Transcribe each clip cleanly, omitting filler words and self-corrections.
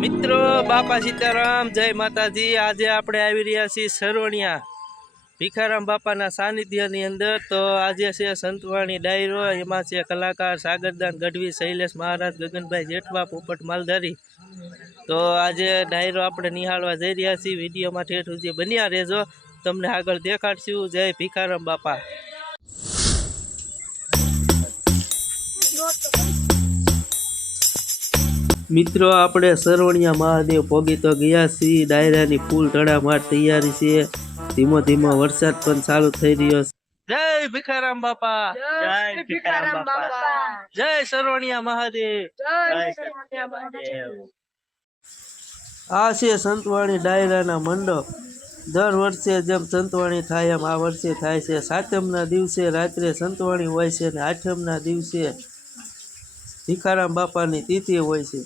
મિત્રો બાપા સીતારામ, જય માતાજી। આજે આપણે આવી રહ્યા છીએ સરવણિયા ભીખારામ બાપાના સાનિધ્યની અંદર। તો આજે છે સંતવાણી ડાયરો, એમાં છે કલાકાર સાગરદાન ગઢવી, શૈલેષ મહારાજ, ગગનભાઈ જેઠવા, પોપટ માલધારી। તો આજે ડાયરો આપણે નિહાળવા જઈ રહ્યા છીએ। વિડીયોમાં ઠેઠ સુધી બન્યા રહેજો, તમને આગળ દેખાડશું। જય ભીખારામ બાપા। મિત્રો આપણે સરવણિયા મહાદેવ પહોંચી તો ગયા છીએ। ડાયરાની ફૂલ તડામાર તૈયારી છે। ધીમો ધીમો વરસાદ પણ ચાલુ થઈ રહ્યો છે। જય ભીખારામ બાપા, જય ભીખારામ બાપા, જય સરવણિયા મહાદેવ, જય સરવણિયા મહાદેવ। આ છે સંતવાણી ડાયરાના મંડપ। દર વર્ષે જેમ સંતવાણી થાય એમ આ વર્ષે થાય છે। સાતમના દિવસે રાત્રે સંતવાણી હોય છે અને આઠમના દિવસે ભીખારામ બાપાની તિથિ હોય છે।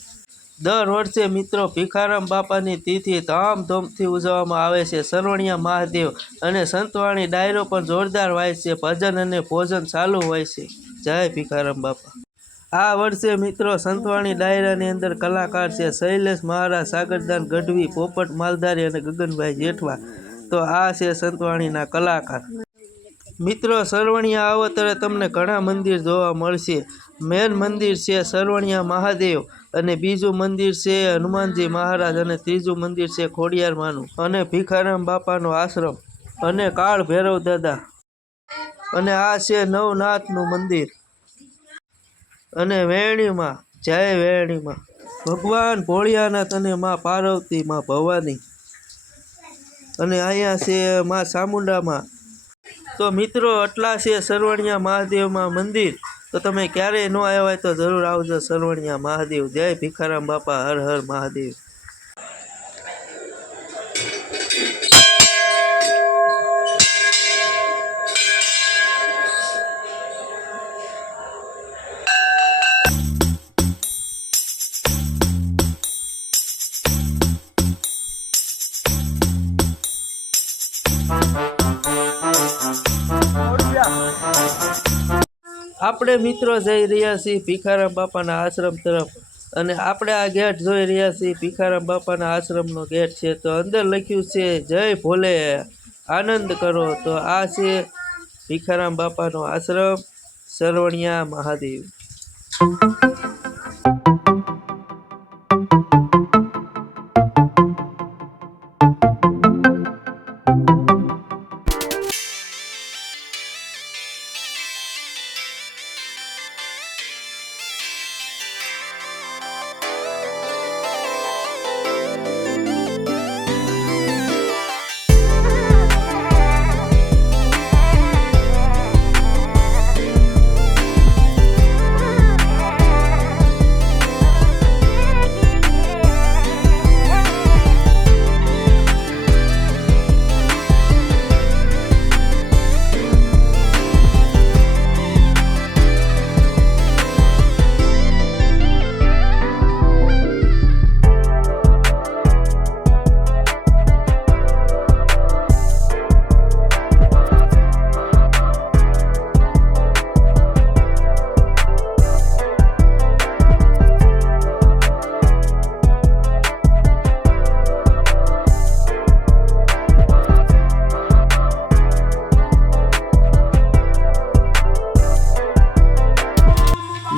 દર વર્ષે મિત્રો ભીખારામ બાપાની તિથિ ધામધૂમથી ઉજવવામાં આવે છે। સરવણિયા મહાદેવ અને સંતવાણી ડાયરો પણ જોરદાર હોય છે। ભજન અને ભોજન ચાલુ હોય છે। જય ભીખારામ બાપા। આ વર્ષે મિત્રો સંતવાણી ડાયરાની અંદર કલાકાર છે શૈલેષ મહારાજ, સાગરદાન ગઢવી, પોપટ માલધારી અને ગગનભાઈ જેઠવા। તો આ છે સંતવાણીના કલાકાર। મિત્રો સરવણિયા આવો ત્યારે તમને ઘણા મંદિર જોવા મળશે। મેન મંદિર છે સરવણિયા મહાદેવ, અને બીજું મંદિર છે હનુમાનજી મહારાજ, અને ત્રીજું મંદિર છે ખોડિયારમાંનું, અને ભીખારામ બાપાનો આશ્રમ, અને કાળ ભૈરવ દાદા, અને આ છે નવનાથનું મંદિર, અને વેણીમાં જય વેણીમાં ભગવાન ભોળિયાનાથ અને માં પાર્વતી, માં ભવાની, અને અહીંયા છે માં ચામુંડામાં। તો મિત્રો આટલા છે સરવણિયા મહાદેવમાં મંદિર। તો તમે ક્યારેય ન આવ્યા હોય તો જરૂર આવજો સરવણિયા મહાદેવ। જય ભીખારામ બાપા, હર હર મહાદેવ। આપણે મિત્રો જઈ રહ્યા છીએ ભીખારામ બાપાના આશ્રમ તરફ, અને આપણે આ ગેટ જોઈ રહ્યા છીએ ભીખારામ બાપાના આશ્રમનો ગેટ છે। તો અંદર લખ્યું છે જય ભોલે, આનંદ કરો। તો આ છે ભીખારામ બાપાનો આશ્રમ, સરવણિયા મહાદેવ।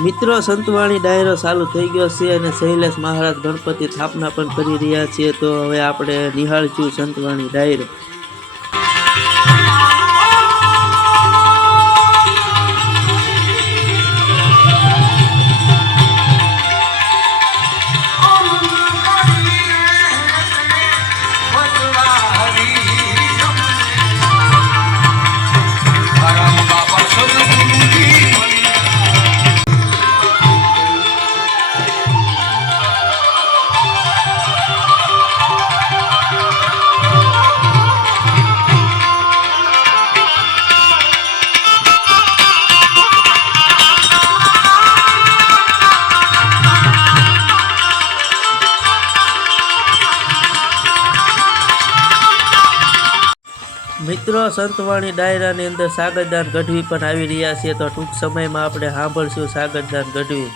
મિત્રો સંતવાણી ડાયરો ચાલુ થઈ ગયો છે, અને શૈલેષ મહારાજ ગણપતિ સ્થાપના પણ કરી રહ્યા છીએ। તો હવે આપણે નિહાળશું સંતવાણી ડાયરો। મિત્રો સંતવાણી ડાયરાની અંદર સાગરદાન ગઢવી પણ આવી રહ્યા છે, તો ટૂંક સમયમાં આપણે સાંભળશું સાગરદાન ગઢવી।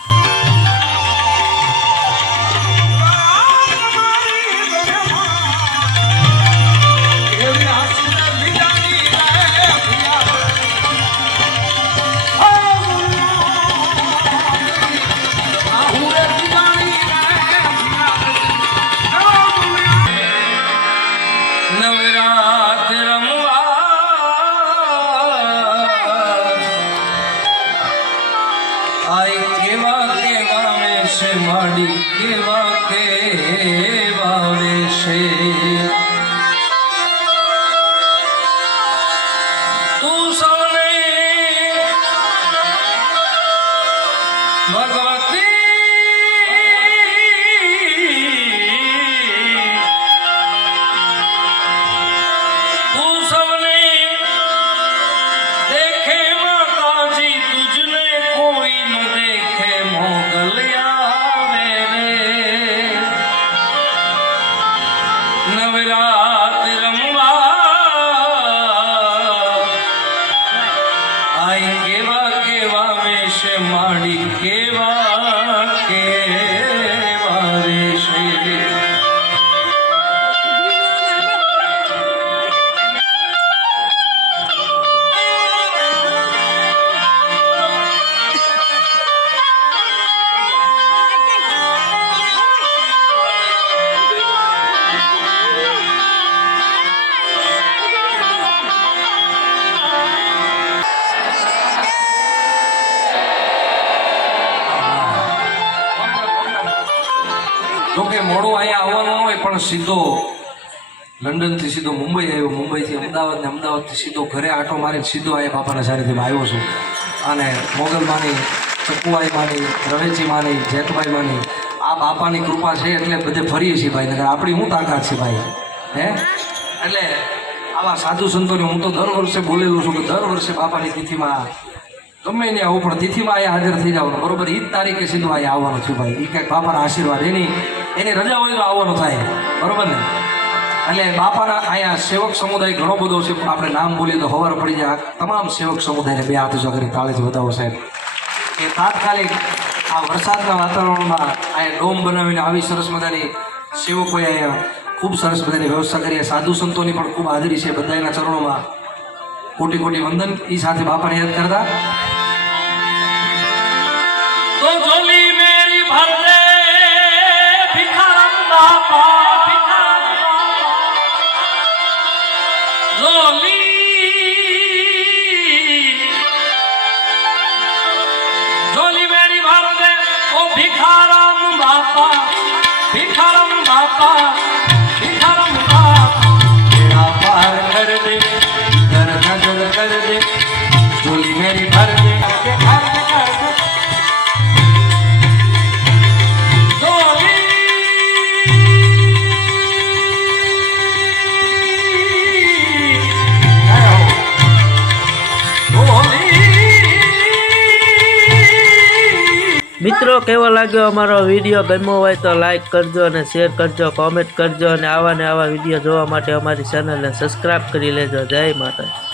કેવા વેશે તું સૌને ભગવતી તું સૌને દેખે માતાજી તુજને કોઈ ન દેખે મોગલિયા મેરે નવરાત રમવા આઈ કેવા કેવા વેશે માડી કેવા કેવા વેશે જોકે મોડું અહીંયા આવવાનું હોય પણ સીધો લંડનથી સીધો મુંબઈ આવ્યો, મુંબઈથી અમદાવાદ ને અમદાવાદથી સીધો ઘરે આંટો મારીને સીધો અહીંયા બાપાના સાનિધ્યમાં આવ્યો છું. અને મોગલમાની, ચકુઆઈમાની, રવેચીમાની, જેઠભાઈમાની આ બાપાની કૃપા છે એટલે બધે ફરીએ છીએ ભાઈ. નકર આપણી શું તાકાત છે ભાઈ? હે એટલે આવા સાધુ સંતોને હું તો દર વર્ષે બોલેલું છું કે દર વર્ષે બાપાની તિથિમાં ગમે ને આવું પણ તિથિમાં અહીંયા હાજર થઈ જવાનું બરોબર. એ જ તારીખે સીધું અહીંયા આવવાનું થયું ભાઈ. એ કંઈક બાપાના આશીર્વાદ, એની રજા હોય તો આવવાનું થાય બરોબર ને. એટલે બાપાના અહીંયા સેવક સમુદાય ઘણો બધો છે. આપણે નામ બોલીએ તો ખબર પડી જાય. આ તમામ સેવક સમુદાયને બે હાથ ઊંચા કરી તાળીથી વધાવો સાહેબ. એ તાત્કાલિક આ વરસાદના વાતાવરણમાં અહીંયા ડોમ બનાવીને આવી સરસ મજાની સેવકોએ અહીંયા ખૂબ સરસ બધાની વ્યવસ્થા કરી. સાધુ સંતોની પણ ખૂબ હાજરી છે. બધાના ચરણોમાં કોટી કોટી વંદન. એ સાથે બાપાને યાદ કરતા તો ઝોલી મેરી ભર દે ભિખારમ બાપા, ભિખારમ ઝોલી મેરી ભર દે ઓ ભિખારમ બાપા, ભિખારમ બાપા, ભિખારમ બાપા બેડા પાર કર દે, દર નજર કર દે, ઝોલી મેરી ભર દે કે ભર દે કર દે મિત્રો, કેવો લાગ્યો અમારો વિડીયો? ગમ્યો હોય તો લાઈક કરજો અને શેર કરજો, કોમેન્ટ કરજો અને આવા ને આવા વિડીયો જોવા માટે અમારી ચેનલને સબસ્ક્રાઈબ કરી લેજો. જય માતા.